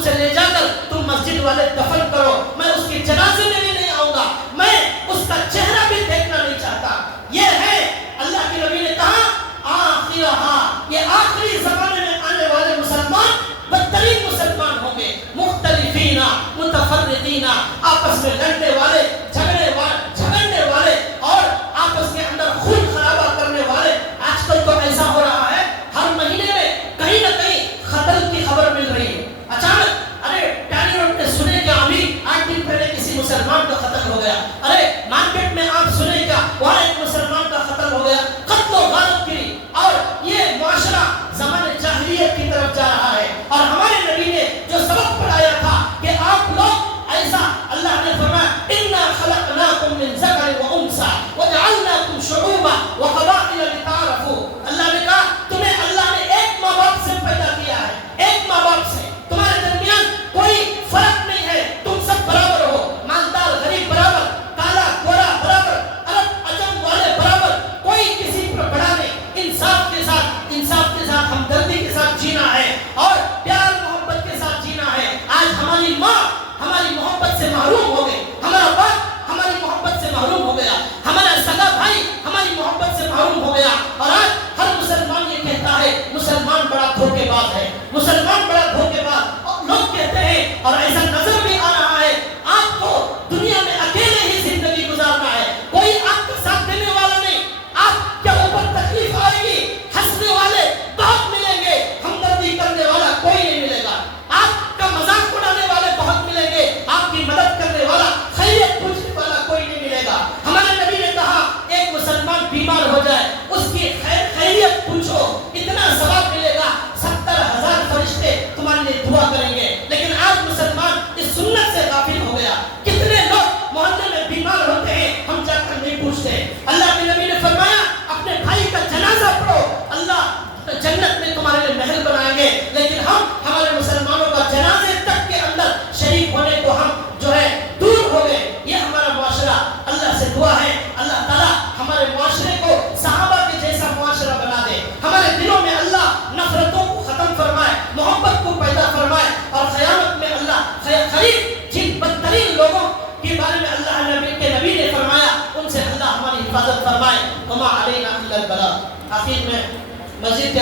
اسے لے جا کر تم مسجد والے دفن کرو، میں اس کے جنازے میں بھی نہیں آؤں گا، میں اس کا چہرہ بھی دیکھنا نہیں چاہتا۔ یہ ہے اللہ کے نبی نے کہا آخرہا، یہ آخری زمانے میں آنے والے مسلمان بدترین مسلمان ہوں گے، مختلفین متفرقین، آپس میں لڑنے والے، جھگڑنے والے اور آپس کے اندر خون خرابہ کرنے والے۔ آج کل تو ایسا ہو رہا ہے ہر مہینے میں کہیں نہ کہیں قتل کی خبر مل رہی ہے۔ اچانک ارے ٹیلی روڈ پہ سنے کہ ابھی 8 دن پہلے کسی مسلمان کا قتل ہو گیا، ارے مارکیٹ میں آپ سنے کیا وہاں ایک مسلمان کا قتل ہو گیا، قتل و غارت گری۔ اور یہ معاشرہ زمانے جاہلیت کی طرف جا رہا ہے، اور ہمارے نبی نے جو سبق پڑھایا تھا کہ آپ لوگ ایسا، اللہ نے فرمایا انا خلقناکم من ذکر و انثى وجعلناکم شعوبا وقبائل لتعارفوا۔ اللہ نے کہا تمہیں اللہ نے ایک ماں باپ سے پیدا کیا ہے، ایک ماں باپ سے، تمہارے درمیان کوئی فرق نہیں ہے، تم سب برابر ہو، مالدار غریب برابر، کالا گورا برابر، عرب عجم والے برابر، کوئی کسی پر بڑا نہیں۔ انصاف کے ساتھ ہمدردی کے ساتھ جینا ہے اور پیار محبت کے ساتھ جینا ہے۔ آج ہماری ماں ہماری محبت سے محروم ہو گئی، ہمارا باپ ہماری محبت سے محروم ہو گیا، ہمارا سگا بھائی ہماری محبت سے محروم ہو گیا، اور آج ہر مسلمان یہ کہتا ہے مسلمان بڑا دھوکے باز ہے، مسلمان بڑا دھوکے باز، اور لوگ کہتے ہیں اور ایسا نظر بھی آ رہا ہے آپ کو دنیا میں اکیلے ہی زندگی گزارنا ہے، کوئی آپ کا ساتھ دینے والا نہیں، آپ کے اوپر تکلیف آئے گی، ہنسنے والے بہت ملیں گے، ہمدردی کرنے والا کوئی نہیں ملے گا، آپ کا مذاق اڑانے والے بہت ملیں گے، آپ کی مدد کرنے والا، خیریت پوچھنے والا کوئی نہیں ملے گا۔ ہمارے نبی نے کہا ایک مسلمان بیمار ہو جائے اس کی خیریت پوچھو، اتنا ثواب ملے گا، 70,000 فرشتے تمہارے لیے دعا کریں گے۔ لیکن آج مسلمان اس سنت سے غافل ہو گیا، کتنے لوگ محلے میں بیمار ہوتے ہیں ہم جا کر نہیں پوچھتے۔ اللہ کے نبی نے فرمایا اپنے بھائی کا جنازہ پڑھو، اللہ جنت میں تمہارے لیے محل بنائیں گے، لیکن ہمارے مسلمانوں کا جنازے تک کے اندر شریک ہونے کو ہم جو ہے دور ہو گئے۔ یہ ہمارا معاشرہ، اللہ سے دعا ہے اللہ تعالیٰ ہمارے معاشرے کو صحابہ کے جیسا معاشرہ بنا دے، ہمارے دلوں میں اللہ نفرتوں کو ختم فرمائے، محبت کو پیدا فرمائے، اور قیامت میں اللہ قریب جن بدترین لوگوں کے بارے میں اللہ کے نبی نے فرمایا ان سے اللہ ہماری حفاظت فرمائے۔ وما علینا الا البلاغ۔ آخر میں مزید